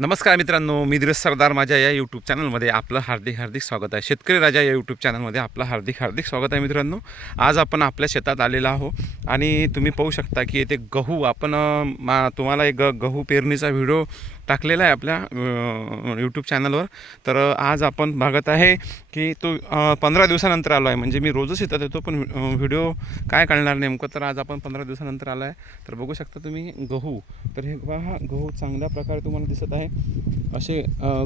नमस्कार मित्रांनो मी दिवस सरदार माझ्या या यूट्यूब चॅनलमध्ये आपलं हार्दिक हार्दिक स्वागत आहे. शेतकरी राजा या यूट्यूब चॅनलमध्ये आपलं हार्दिक हार्दिक स्वागत आहे मित्रांनो. आज आपण आपल्या शेतात आलेलो आहो आणि तुम्ही पाहू शकता की येथे गहू आपण मा तुम्हाला एक ग- गहू पेरणीचा व्हिडिओ टाकलेला आहे आपल्या यूट्यूब चॅनलवर तर आज आपण बघत आहे की तो पंधरा दिवसानंतर आलो आहे म्हणजे मी रोजच शेतात येतो पण व्हिडिओ काय कळणार नेमकं? तर आज आपण पंधरा दिवसानंतर आला आहे तर बघू शकता तुम्ही गहू. तर हे पहा गहू चांगल्या प्रकारे तुम्हाला दिसत आहे. असे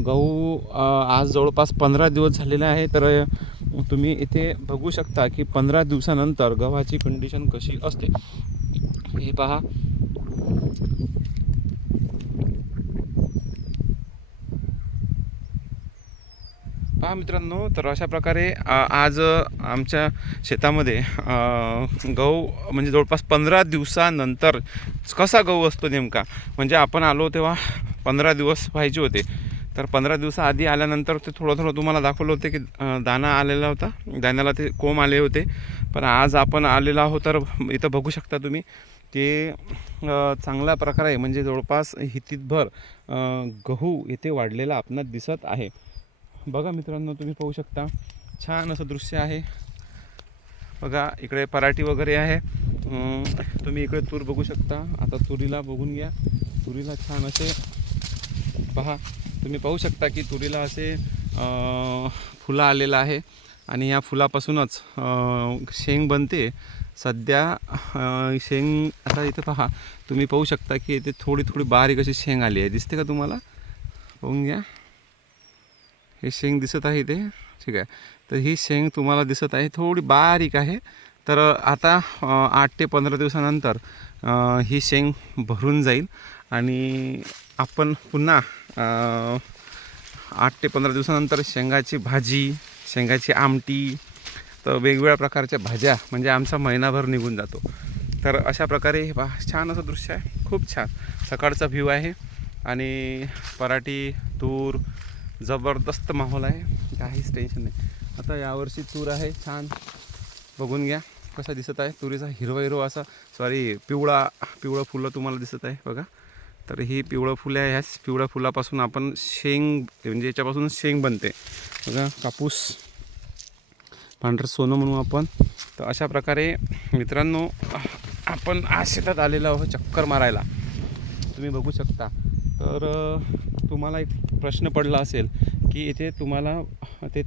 गहू आज जवळपास पंधरा दिवस झालेले आहे. तर तुम्ही इथे बघू शकता की पंधरा दिवसानंतर गव्हाची कंडिशन कशी असते. हे पहा. पहा मित्रांनो तर अशा प्रकारे आज आमच्या शेतामध्ये गहू म्हणजे जवळपास पंधरा दिवसानंतर कसा गहू असतो नेमका? म्हणजे आपण आलो तेव्हा पंधरा दिवस पाहिजे होते. तर पंधरा दिवसाआधी आल्यानंतर ते थोडं थोडं तुम्हाला दाखवलं होते की दाणा दाना आलेला होता. दाण्याला ते कोंब आले होते. पण आज आपण आलेलो आहोत तर इथं बघू शकता तुम्ही की चांगल्या प्रकारे म्हणजे जवळपास हितीतभर गहू इथे वाढलेला आपणास दिसत आहे. बघा मित्रांनो तुम्ही पाहू शकता छान असं दृश्य आहे. बघा इकडे पराठी वगैरे आहे. तुम्ही इकडे तूर बघू शकता. आता तुरीला बघून घ्या. तुरीला छान असे पहा तुम्ही पाहू शकता की तुरीला असे फुलं आलेलं आहे. आणि या फुलापासूनच शेंग बनते. सध्या शेंग आता इथे पहा तुम्ही पाहू शकता की इथे थोडी थोडी बारीक अशी शेंग आली आहे. दिसते का तुम्हाला? पाहून घ्या. हे शेंग दिसत आहे इथे. ठीक आहे. तर ही शेंग तुम्हाला दिसत आहे. थोडी बारीक आहे. तर आता आठ ते पंधरा दिवसानंतर ही शेंग भरून जाईल. आणि आपण पुन्हा आठ ते पंधरा दिवसानंतर शेंगाची भाजी शेंगाची आमटी तर वेगवेगळ्या प्रकारच्या भाज्या म्हणजे आमचा महिनाभर निघून जातो. तर अशा प्रकारे हे पहा छान असं दृश्य आहे. खूप छान. सकाळचा व्ह्यू आहे. आणि पराठी तूर जबरदस्त माहोल आहे. काहीच टेन्शन नाही. आता यावर्षी तूर आहे. छान. बघून घ्या कसा दिसत आहे. तुरीचा हिरवा हिरवा असा सॉरी पिवळा पिवळं फुलं तुम्हाला दिसत आहे बघा. तर ही पिवळं फुले आहे. ह्याच पिवळ्या फुलापासून आपण शेंग म्हणजे याच्यापासून शेंग बनते. बघा कापूस पांढरं सोनं म्हणू आपण. तर अशा प्रकारे मित्रांनो आपण आज शेतात आलेलो आहोत चक्कर मारायला. तुम्ही बघू शकता. तर तुम्हाला एक प्रश्न पडला असेल की इथे तुम्हाला ते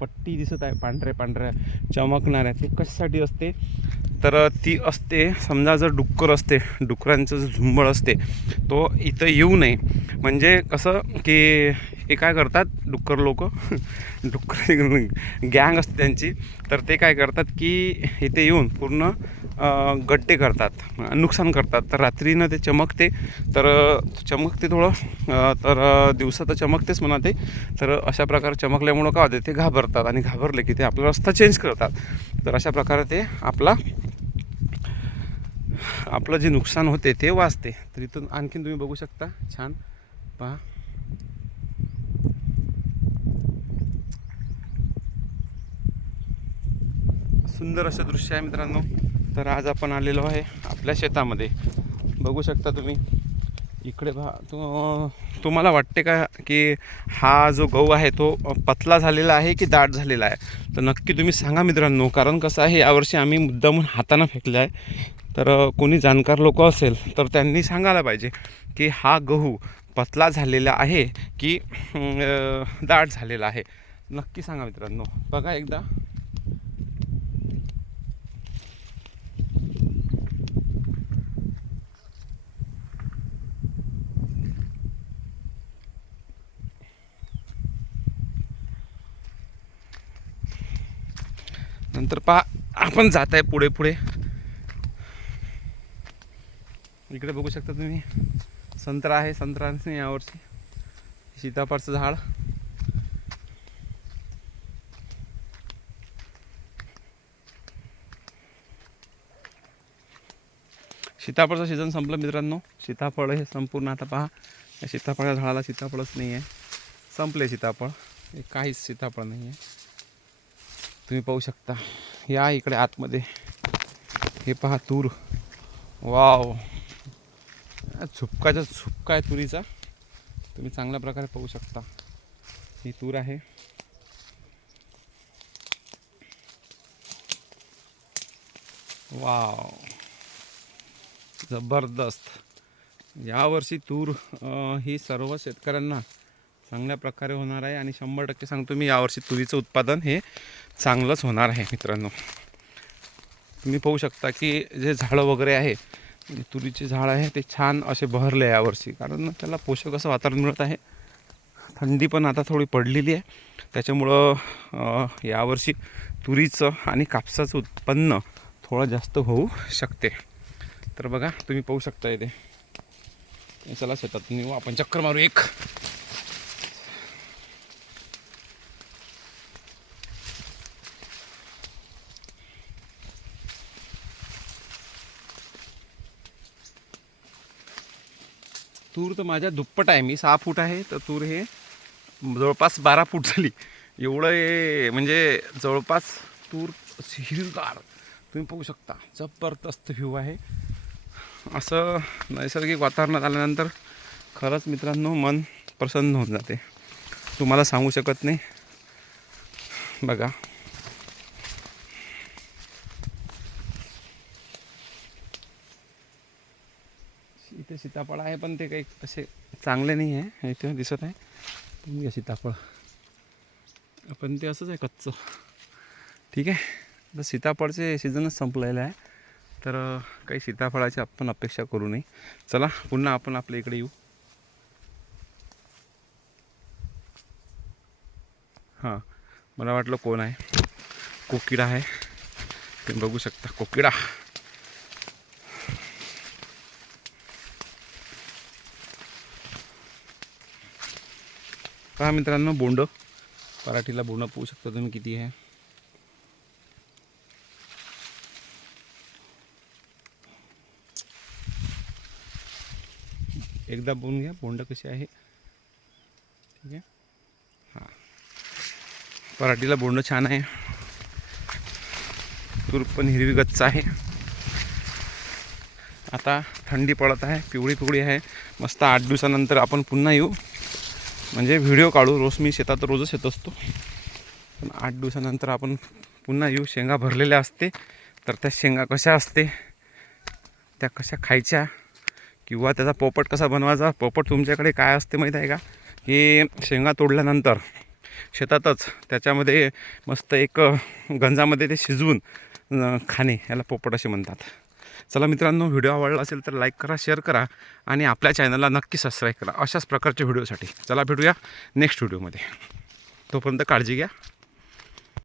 पट्टी दिसत आहे पांढऱ्या पांढऱ्या चमकणाऱ्या ते कशासाठी असते? तर ती असते समजा जर डुक्कर असते डुकरांचं जर झुंबड असते तो इथं येऊ नये. म्हणजे कसं की हे काय करतात? डुक्कर लोक. डुक्कर गँग असते त्यांची. तर ते काय करतात की इथे येऊन पूर्ण गट्टे गड्डे करतात. नुकसान करतात. तर रात्रीनं ते चमकते. तर चमकते थोडं. तर दिवसा तर चमकतेच म्हणा ते. तर अशा प्रकारे चमकल्यामुळं काय होते ते घाबरतात आणि घाबरले की ते आपला रस्ता चेंज करतात. तर अशा प्रकारे ते आपला आपलं जे नुकसान होते ते वाचते. तर इथून आणखीन तुम्ही बघू शकता. छान. पहा. सुंदर असं दृश्य आहे मित्रांनो. तर आज आपण आलेलो आहे आपल्या शेतामध्ये. बघू शकता तुम्ही. इकडे भा तो तुम्हाला वाटते का की हा जो गहू आहे तो पतला झालेला आहे की दाट झालेला आहे? तर नक्की तुम्ही सांगा मित्रांनो कारण कसं आहे यावर्षी आम्ही मुद्दामून हातानं फेकला आहे. तर कोणी जाणकार लोक असेल तर त्यांनी सांगायला पाहिजे की हा गहू पतला झालेला आहे की दाट झालेला आहे. नक्की सांगा मित्रांनो. बघा एकदा. नंतर पहा आपण जात आहे पुढे पुढे. इकडे बघू शकता तुम्ही संत्रा आहे संत्र्याने यावर्षी. सीताफळचं झाड. सीताफळचं सीझन संपलं मित्रांनो. सीताफळ हे संपूर्ण आता पहा या सीताफळाच्या झाडाला सीताफळच नाही आहे संपले सीताफळ. हे काहीच सीताफळ नाही आहे तुम्ही पाहू शकता. या इकडे आतमध्ये. हे पहा तूर. वाव. झुपकाचा झुपका आहे तुरीचा. तुम्ही चांगल्या प्रकारे पाहू शकता. ही तूर आहे. वाव. जबरदस्त. यावर्षी तूर ही सर्व शेतकऱ्यांना चांगल्या प्रकारे होणार आहे आणि शंभर टक्के सांगतो मी यावर्षी तुरीचं उत्पादन हे चांगलंच होणार आहे मित्रांनो. तुम्ही पाहू शकता की जे झाडं वगैरे आहे म्हणजे तुरीचे झाड आहे ते छान असे बहरले आहे यावर्षी. कारण त्याला पोषक असं वातावरण मिळत आहे. थंडी पण आता थोडी पडलेली आहे. त्याच्यामुळं यावर्षी तुरीचं आणि कापसाचं उत्पन्न थोडं जास्त होऊ शकते. तर बघा तुम्ही पाहू शकता इथे. चला शेतात नेऊ. आपण चक्कर मारू एक. तूर तर माझ्या दुप्पट आहे. मी सहा फूट आहे तर तूर हे जवळपास बारा फूट झाली. एवढं हे म्हणजे जवळपास तूर हिरगार तुम्ही पाहू शकता. जबरदस्त व्ह्यू आहे. असं नैसर्गिक वातावरणात आल्यानंतर खरंच मित्रांनो मन प्रसन्न होऊन जाते. तुम्हाला सांगू शकत नाही. बघा. इथे सीताफळ आहे पण ते काही असे चांगले नाही आहे इथे दिसत आहे. तुम्ही घ्या सीताफळ. पण ते असंच आहे कच्चं. ठीक आहे? तर सीताफळचे सीझनच संपलेलं आहे. तर काही सीताफळाची आपण अपेक्षा करू नये. चला पुन्हा आपण आपल्या इकडे येऊ. हां मला वाटलं कोण आहे? कोकिडा आहे. तुम्ही बघू शकता कोकिडा पहा मित्रांनो बोंड. पराठीला बोंड पोहू शकता तुम्ही किती आहे. एकदा बोलून घ्या बोंड कशी आहे. ठीक आहे. हां. पराठीला बोंड छान आहे. तूर पण हिरवी गच्च आहे. आता थंडी पडत आहे पिवळी पिवळी आहे. मस्त आठ दिवसानंतर आपण पुन्हा येऊ. म्हणजे व्हिडिओ काढू रोज मी शेतात रोजच येत असतो. पण आठ दिवसानंतर आपण पुन्हा येऊ शेंगा भरलेल्या असते तर त्या शेंगा कशा असते त्या कशा खायच्या किंवा त्याचा पोपट कसा बनवायचा पोपट तुमच्याकडे काय असते माहीत आहे का? की शेंगा तोडल्यानंतर शेतातच त्याच्यामध्ये मस्त एक गंजामध्ये ते शिजवून खाणे याला पोपट असे म्हणतात. चला मित्रांनो व्हिडिओ आवडला असेल तर लाईक करा शेअर करा आणि आपल्या चॅनलला नक्की सबस्क्राईब करा अशाच प्रकारच्या व्हिडिओसाठी. चला भेटूया नेक्स्ट व्हिडिओमध्ये. तोपर्यंत काळजी घ्या.